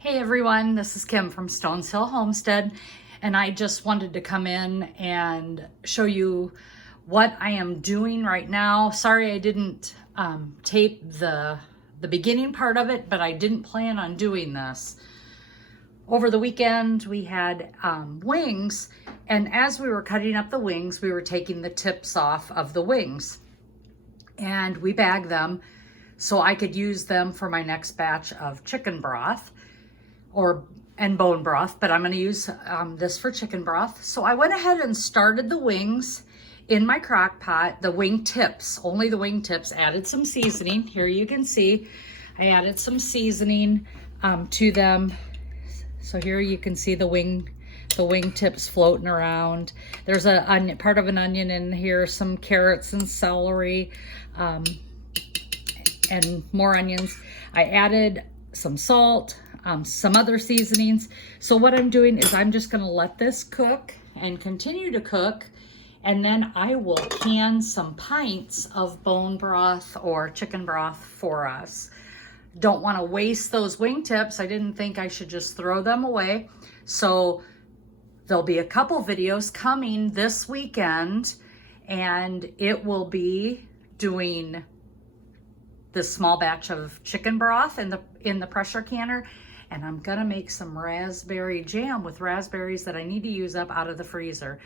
Hey everyone, this is Kim from Stones Hill Homestead, and I just wanted to come in and show you what I am doing right now. Sorry I didn't tape the beginning part of it, but I didn't plan on doing this. Over the weekend we had wings, and as we were cutting up the wings, we were taking the tips off of the wings, and we bagged them so I could use them for my next batch of chicken broth and bone broth, but I'm going to use this for chicken broth. So I went ahead and started the wings in my crock pot, the wing tips, only the wing tips, added some seasoning. Here you can see I added some seasoning to them. So here you can see the wing tips floating around. There's a part of an onion in here, some carrots and celery, and more onions. I added some salt, some other seasonings. So what I'm doing is I'm just going to let this cook and continue to cook, and then I will can some pints of bone broth or chicken broth for us. Don't want to waste those wing tips. I didn't think I should just throw them away. So there'll be a couple videos coming this weekend, and it will be doing this small batch of chicken broth in the pressure canner, and I'm gonna make some raspberry jam with raspberries that I need to use up out of the freezer.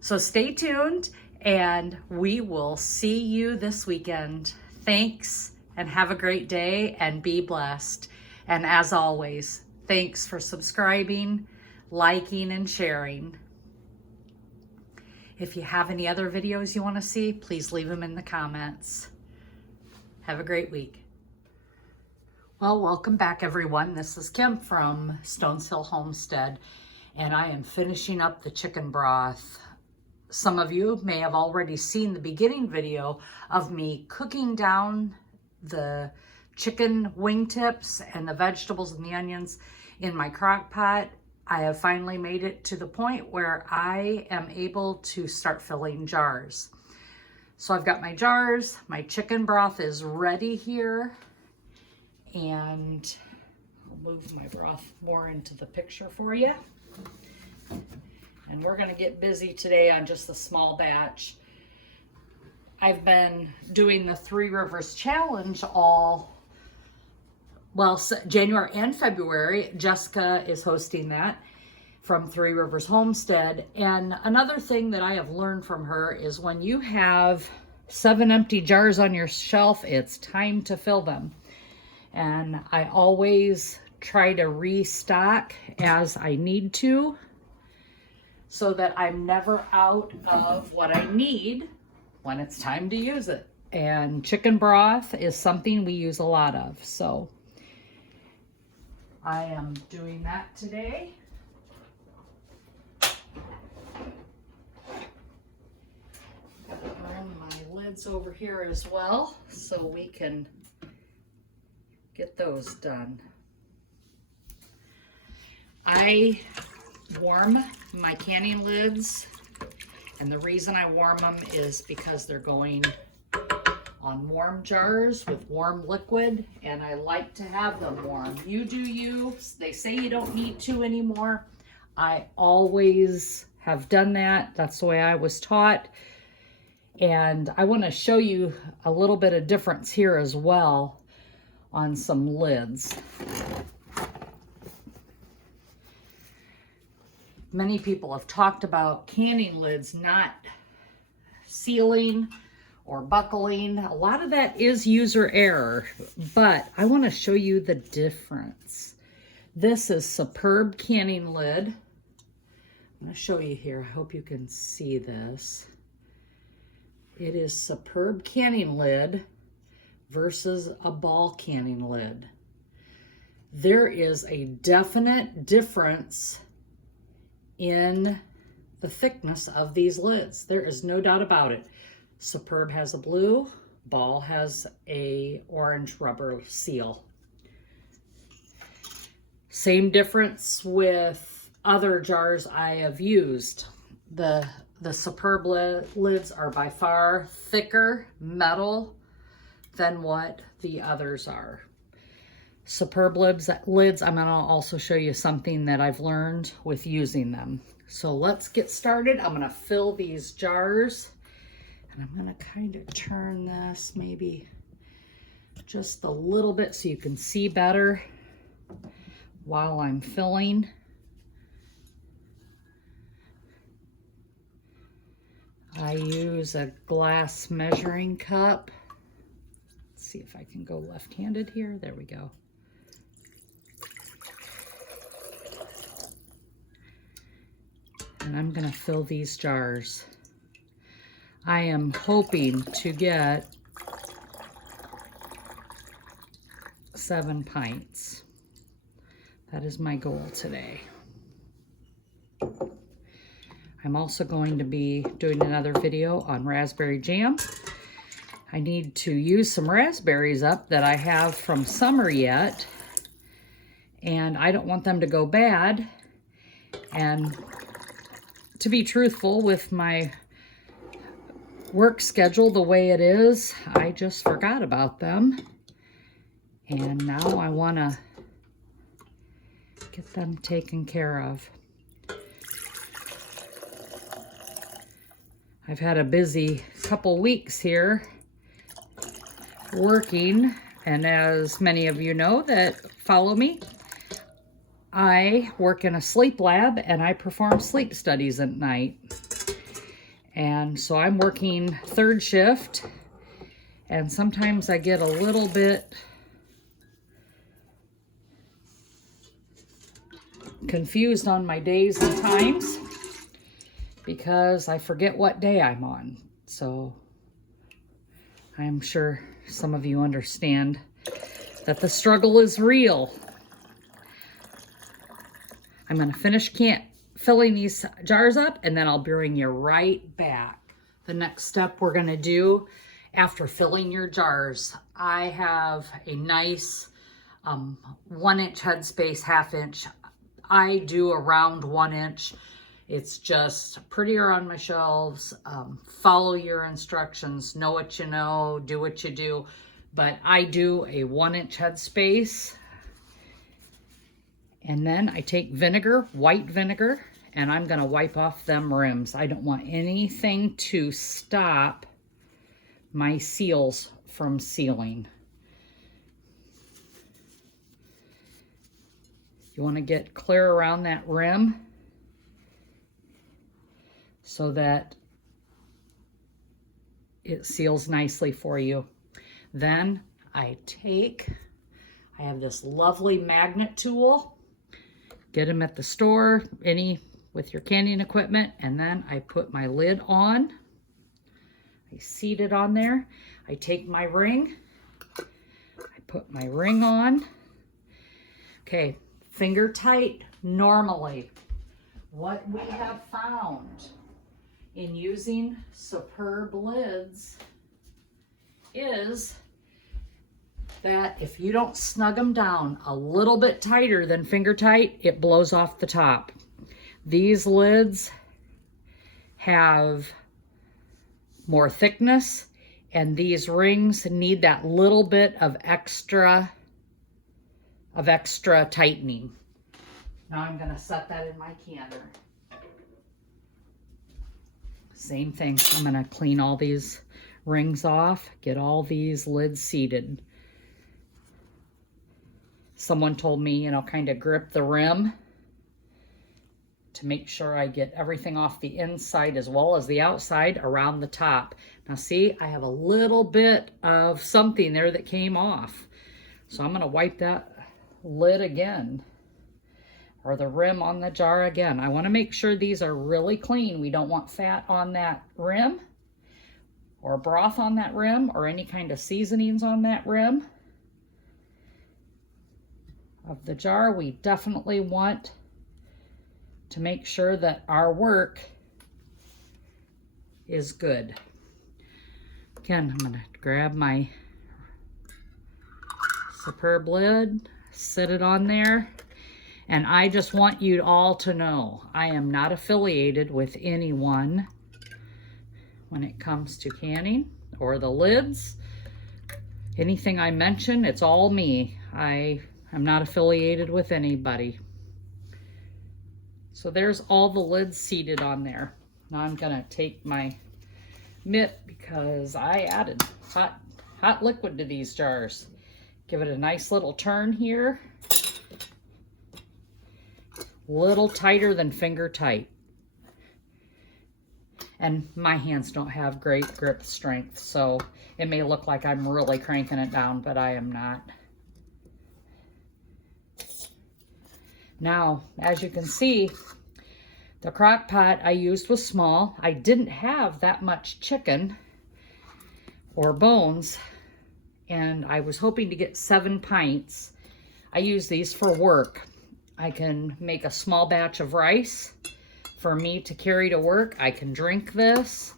So stay tuned, and we will see you this weekend. Thanks, and have a great day, and be blessed. And as always, thanks for subscribing, liking, and sharing. If you have any other videos you want to see, please leave them in the comments. Have a great week. Well, welcome back everyone. This is Kim from Stones Hill Homestead, and I am finishing up the chicken broth. Some of you may have already seen the beginning video of me cooking down the chicken wing tips and the vegetables and the onions in my crock pot. I have finally made it to the point where I am able to start filling jars. So I've got my jars, my chicken broth is ready here, and I'll move my broth more into the picture for you. And we're gonna get busy today on just a small batch. I've been doing the Three Rivers Challenge January and February. Jessica is hosting that from Three Rivers Homestead. And another thing that I have learned from her is when you have 7 empty jars on your shelf, it's time to fill them. And I always try to restock as I need to, so that I'm never out of what I need when it's time to use it. And chicken broth is something we use a lot of, so I am doing that today. My lids over here as well, so we can get those done. I warm my canning lids, and the reason I warm them is because they're going on warm jars with warm liquid, and I like to have them warm. You do you. They say you don't need to anymore. I always have done that. That's the way I was taught. And I want to show you a little bit of difference here as well on some lids. Many people have talked about canning lids not sealing or buckling. A lot of that is user error, but I want to show you the difference. This is Superb canning lid. I'm going to show you here. I hope you can see this. It is Superb canning lid versus a ball canning lid. There is a definite difference in the thickness of these lids. There is no doubt about it. Superb has a blue, ball has a orange rubber seal. Same difference with other jars I have used. The Superb lids are by far thicker metal than what the others are. Superb lids, I'm gonna also show you something that I've learned with using them. So let's get started. I'm gonna fill these jars, and I'm gonna kind of turn this maybe just a little bit so you can see better while I'm filling. I use a glass measuring cup. Let's see if I can go left-handed here. There we go. And I'm gonna fill these jars. I am hoping to get 7 pints. That is my goal today. I'm also going to be doing another video on raspberry jam. I need to use some raspberries up that I have from summer yet, and I don't want them to go bad. And to be truthful, with my work schedule the way it is, I just forgot about them. And now I want to get them taken care of. I've had a busy couple weeks here working, and as many of you know that follow me, I work in a sleep lab and I perform sleep studies at night. And so I'm working 3rd shift, and sometimes I get a little bit confused on my days and times because I forget what day I'm on. So I'm sure some of you understand that the struggle is real. I'm going to finish filling these jars up, and then I'll bring you right back. The next step we're going to do after filling your jars, I have a nice 1-inch headspace, 1/2 inch. I do around 1 inch. It's just prettier on my shelves. Follow your instructions, know what you know, do what you do. But I do a 1-inch headspace. And then I take vinegar, white vinegar, and I'm gonna wipe off them rims. I don't want anything to stop my seals from sealing. You wanna get clear around that rim so that it seals nicely for you. Then I have this lovely magnet tool. Get them at the store, with your canning equipment, and then I put my lid on. I seat it on there. I take my ring. I put my ring on. Okay, finger tight normally. What we have found in using Superb lids is that if you don't snug them down a little bit tighter than finger tight, it blows off the top. These lids have more thickness, and these rings need that little bit of extra tightening. Now I'm gonna set that in my canner. Same thing, I'm gonna clean all these rings off, get all these lids seated. Someone told me, kind of grip the rim to make sure I get everything off the inside as well as the outside around the top. Now see, I have a little bit of something there that came off. So I'm gonna wipe that lid again, or the rim on the jar again. I wanna make sure these are really clean. We don't want fat on that rim, or broth on that rim, or any kind of seasonings on that rim of the jar. We definitely want to make sure that our work is good. Again, I'm gonna grab my Superb lid, sit it on there, and I just want you all to know I am not affiliated with anyone when it comes to canning or the lids. Anything I mention, it's all me. I I'm not affiliated with anybody. So there's all the lids seated on there. Now I'm gonna take my mitt because I added hot liquid to these jars. Give it a nice little turn here. Little tighter than finger tight. And my hands don't have great grip strength, so it may look like I'm really cranking it down, but I am not. Now, as you can see, the crock pot I used was small. I didn't have that much chicken or bones, and I was hoping to get 7 pints. I use these for work. I can make a small batch of rice for me to carry to work. I can drink this.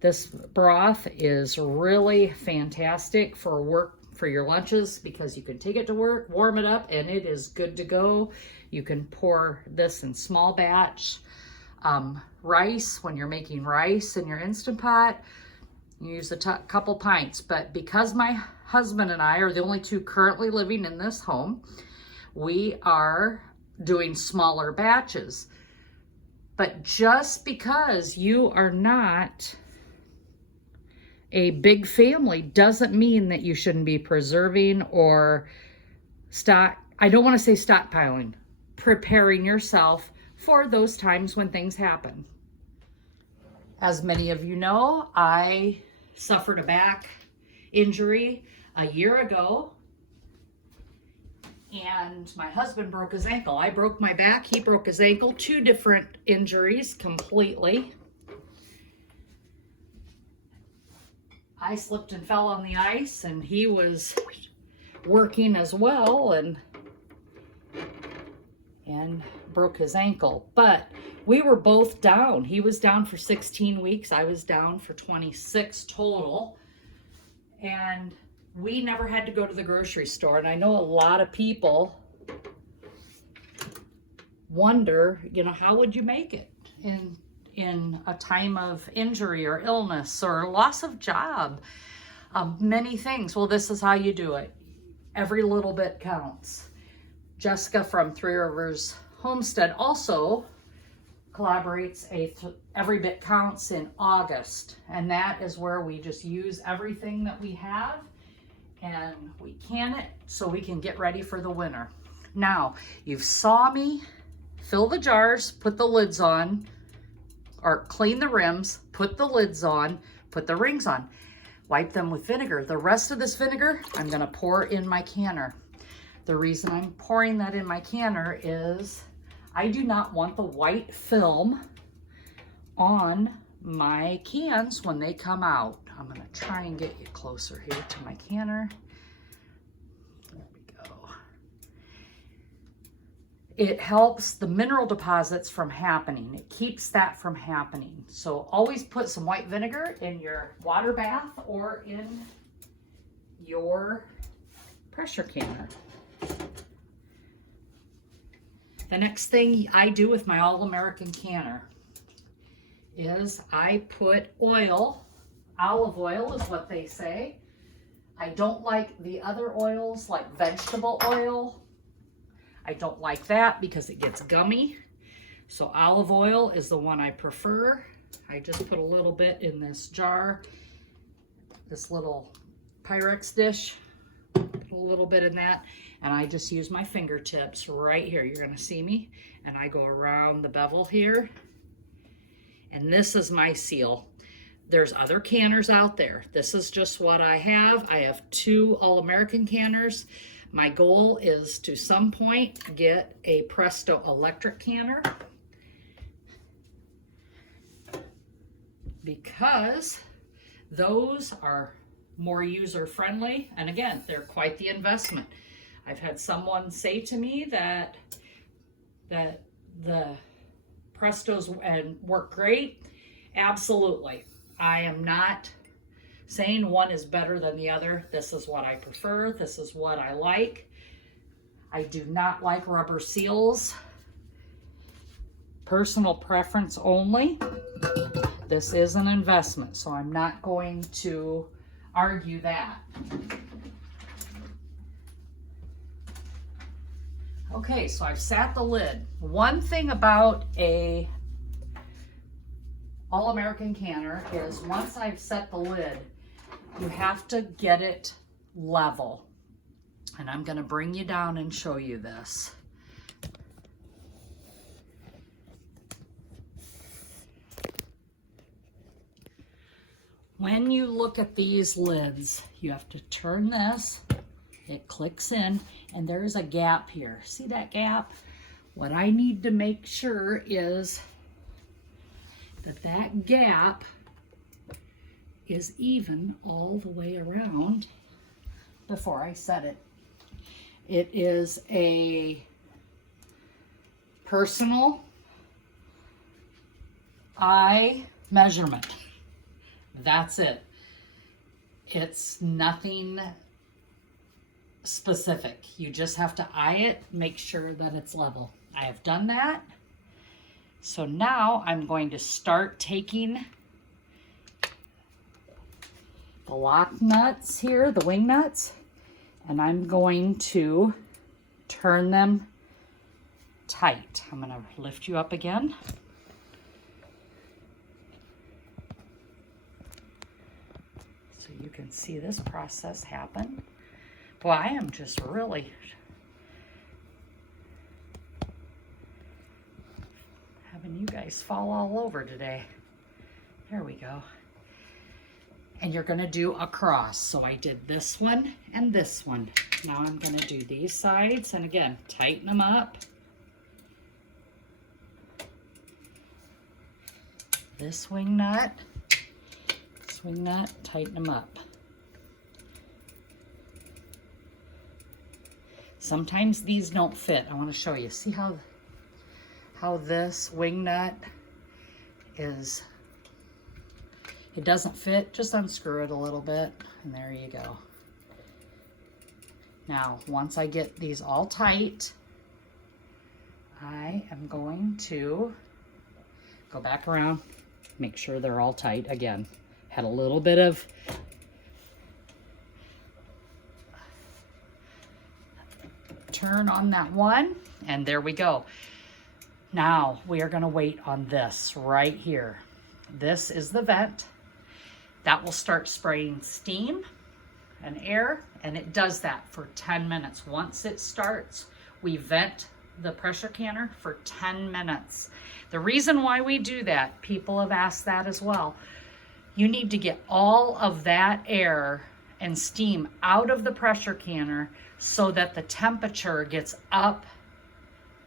This broth is really fantastic for work, for your lunches, because you can take it to work, warm it up, and it is good to go. You can pour this in small batch rice when you're making rice in your Instant Pot. You use a couple pints, but because my husband and I are the only two currently living in this home, we are doing smaller batches. But just because you are not a big family doesn't mean that you shouldn't be preserving or I don't want to say stockpiling, preparing yourself for those times when things happen. As many of you know, I suffered a back injury a year ago, and my husband broke his ankle. I broke my back, he broke his ankle, 2 different injuries completely. I slipped and fell on the ice, and he was working as well and broke his ankle. But we were both down. He was down for 16 weeks. I was down for 26 total. And we never had to go to the grocery store. And I know a lot of people wonder, you know, how would you make it in a time of injury or illness or loss of job? Many things. Well, this is how you do it. Every little bit counts. Jessica from Three Rivers Homestead also collaborates Every Bit Counts in August, and that is where we just use everything that we have and we can it so we can get ready for the winter. Now, you've saw me fill the jars, put the lids on, or clean the rims, put the lids on, put the rings on, wipe them with vinegar. The rest of this vinegar I'm gonna pour in my canner. The reason I'm pouring that in my canner is I do not want the white film on my cans when they come out. I'm gonna try and get you closer here to my canner. There we go. It helps the mineral deposits from happening. It keeps that from happening. So always put some white vinegar in your water bath or in your pressure canner. The next thing I do with my All-American canner is I put oil. Olive oil is what they say. I don't like the other oils like vegetable oil. I don't like that because it gets gummy. So olive oil is the one I prefer. I just put a little bit in this jar, this little Pyrex dish. Put a little bit in that, and I just use my fingertips right here. You're gonna see me, and I go around the bevel here, and this is my seal. There's other canners out there. This is just what I have. I have 2 All-American canners. My goal is to some point get a Presto electric canner because those are more user-friendly, and again, they're quite the investment. I've had someone say to me that the Prestos work great. Absolutely. I am not saying one is better than the other. This is what I prefer. This is what I like. I do not like rubber seals. Personal preference only. This is an investment, so I'm not going to argue that. Okay, so I've sat the lid. One thing about a All-American canner is once I've set the lid, you have to get it level. And I'm going to bring you down and show you this. When you look at these lids, you have to turn this, it clicks in, and there's a gap here. See that gap? What I need to make sure is that that gap is even all the way around before I set it. It is a personal eye measurement. That's it. It's nothing specific. You just have to eye it, make sure that it's level. I have done that. So now I'm going to start taking the lock nuts here, the wing nuts, and I'm going to turn them tight. I'm going to lift you up again. So you can see this process happen. Boy, I am just really having you guys fall all over today. There we go. And you're going to do a cross. So I did this one and this one. Now I'm going to do these sides, and again, tighten them up. This wing nut, tighten them up. Sometimes these don't fit. I want to show you. See how this wing nut is, it doesn't fit. Just unscrew it a little bit, and there you go. Now, once I get these all tight, I am going to go back around, make sure they're all tight. Again, had a little bit of turn on that one, and there we go. Now we are going to wait on this right here. This is the vent that will start spraying steam and air, and it does that for 10 minutes. Once it starts, we vent the pressure canner for 10 minutes. The reason why we do that, people have asked that as well. You need to get all of that air and steam out of the pressure canner so that the temperature gets up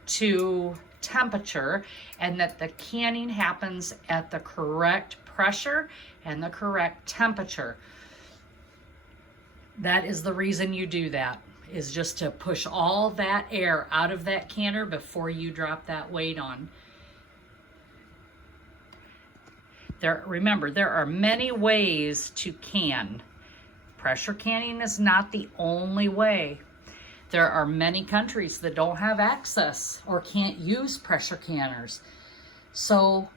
to temperature, and that the canning happens at the correct pressure and the correct temperature. That is the reason you do that, is just to push all that air out of that canner before you drop that weight on. Remember, there are many ways to can. Pressure canning is not the only way. There are many countries that don't have access or can't use pressure canners. So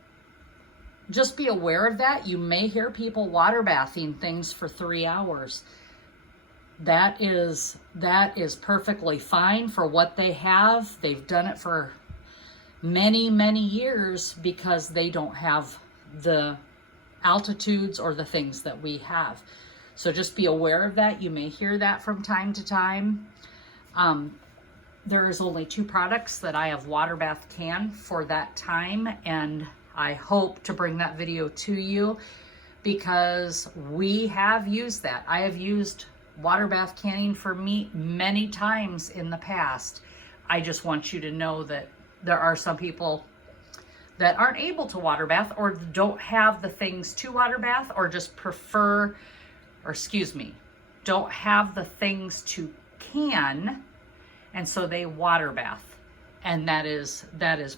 just be aware of that. You may hear people water bathing things for 3 hours. That is perfectly fine for what they have. They've done it for many, many years because they don't have the altitudes or the things that we have. So just be aware of that. You may hear that from time to time. There is only 2 products that I have water bath canned for that time, and I hope to bring that video to you because we have used that. I have used water bath canning for meat many times in the past. I just want you to know that there are some people that aren't able to water bath or don't have the things to water bath, or just prefer, or excuse me, don't have the things to can, and so they water bath, and that is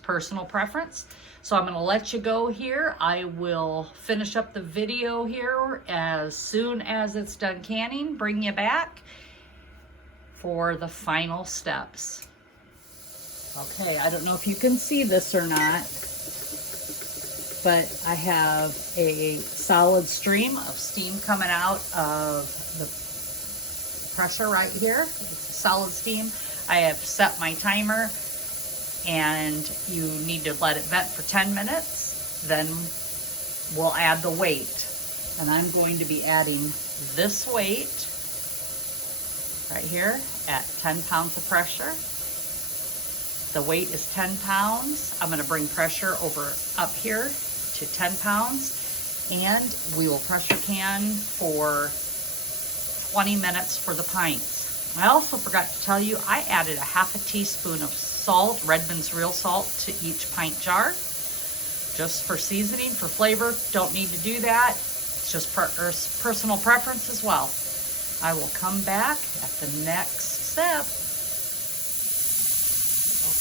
personal preference. So I'm going to let you go here. I will finish up the video here as soon as it's done canning, bring you back for the final steps. Okay, I don't know if you can see this or not, but I have a solid stream of steam coming out of the pressure right here. It's a solid steam. I have set my timer, and you need to let it vent for 10 minutes. Then we'll add the weight. And I'm going to be adding this weight right here at 10 pounds of pressure. The weight is 10 pounds. I'm gonna bring pressure over up here to 10 pounds, and we will pressure can for 20 minutes for the pints. I also forgot to tell you, I added a half a teaspoon of salt, Redmond's real salt, to each pint jar, just for seasoning, for flavor. Don't need to do that. It's just personal preference as well. I will come back at the next step.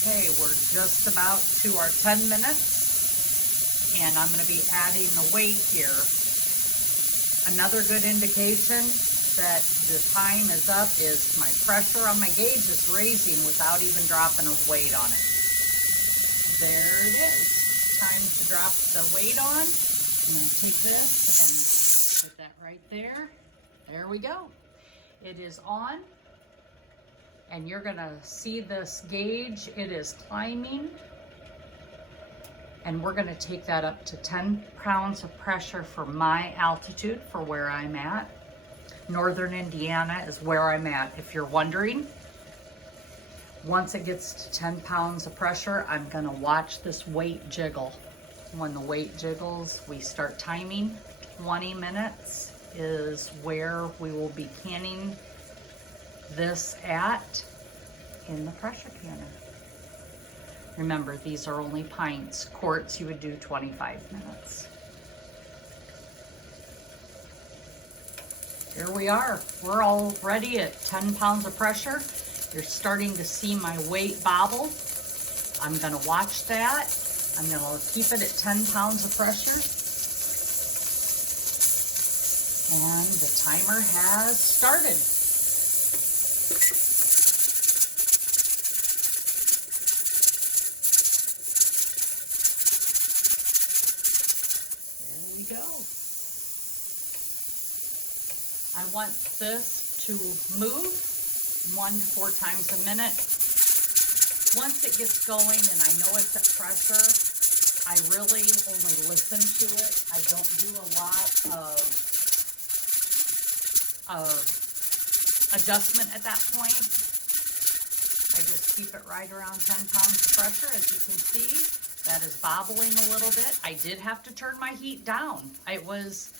Okay, we're just about to our 10 minutes, and I'm going to be adding the weight here. Another good indication that the time is up is my pressure on my gauge is raising without even dropping a weight on it. There it is. Time to drop the weight on. I'm going to take this and put that right there. There we go. It is on. And you're gonna see this gauge, it is climbing. And we're gonna take that up to 10 pounds of pressure for my altitude, for where I'm at. Northern Indiana is where I'm at, if you're wondering. Once it gets to 10 pounds of pressure, I'm gonna watch this weight jiggle. When the weight jiggles, we start timing. 20 minutes is where we will be canning this at in the pressure canner. Remember, these are only pints. Quarts, you would do 25 minutes. Here we are. We're already at 10 pounds of pressure. You're starting to see my weight bobble. I'm gonna watch that. I'm gonna keep it at 10 pounds of pressure. And the timer has started. There we go. I want this to move 1 to 4 times a minute. Once it gets going and I know it's at pressure, I really only listen to it. I don't do a lot of adjustment at that point. I just keep it right around 10 pounds of pressure. As you can see, that is bobbling a little bit. I did have to turn my heat down. It was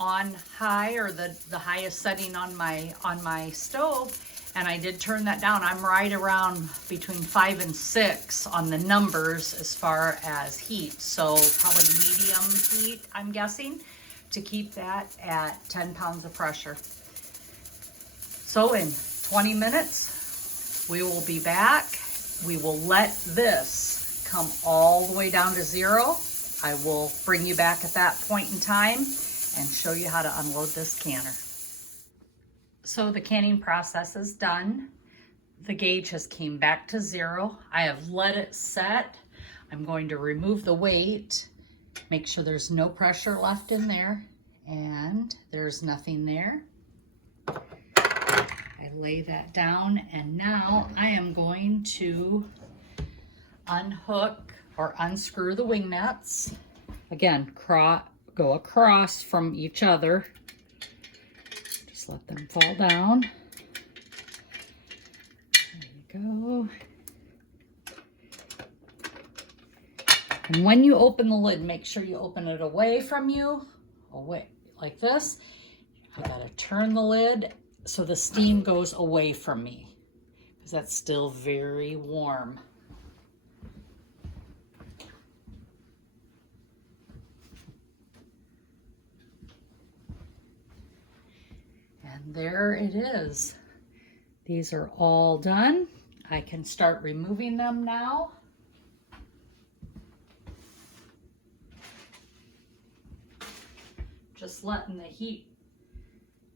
on high, or the highest setting on my stove, and I did turn that down. I'm right around between 5 and 6 on the numbers as far as heat, so probably medium heat, I'm guessing, to keep that at 10 pounds of pressure. So in 20 minutes, we will be back. We will let this come all the way down to 0. I will bring you back at that point in time and show you how to unload this canner. So the canning process is done. The gauge has came back to 0. I have let it set. I'm going to remove the weight, make sure there's no pressure left in there, and there's nothing there. I lay that down, and now I am going to unhook or unscrew the wing nuts. Again, go across from each other. Just let them fall down. There you go. And when you open the lid, make sure you open it away from you, away like this. I gotta turn the lid so the steam goes away from me, because that's still very warm. And there it is. These are all done. I can start removing them now. Just letting the heat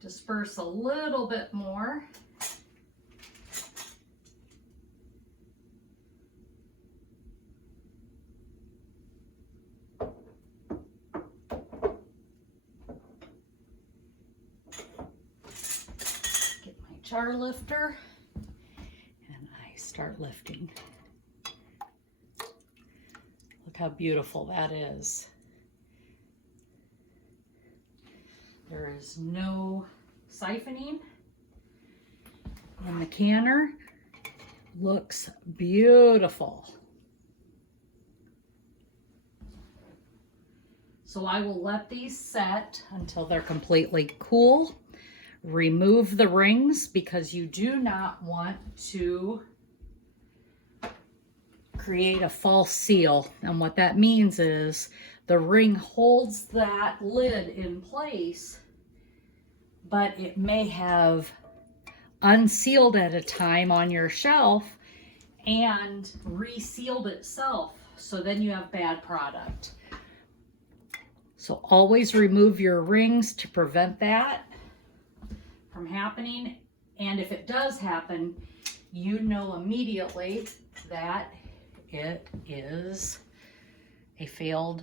disperse a little bit more. Get my jar lifter, start lifting. Look how beautiful that is. There is no siphoning. And the canner looks beautiful. So I will let these set until they're completely cool. Remove the rings because you do not want to create a false seal. And what that means is the ring holds that lid in place, but it may have unsealed at a time on your shelf and resealed itself. So then you have bad product. So always remove your rings to prevent that from happening. And if it does happen, you know immediately that it is a failed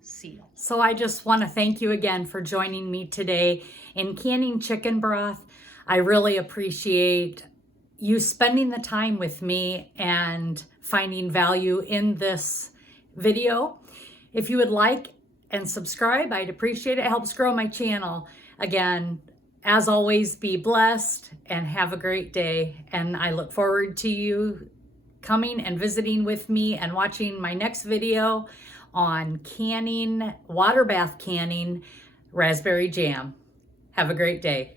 seal. So I just want to thank you again for joining me today in canning chicken broth. I really appreciate you spending the time with me and finding value in this video. If you would like and subscribe, I'd appreciate it. It helps grow my channel. Again, as always, be blessed and have a great day. And I look forward to you coming and visiting with me and watching my next video on canning, water bath canning, raspberry jam. Have a great day.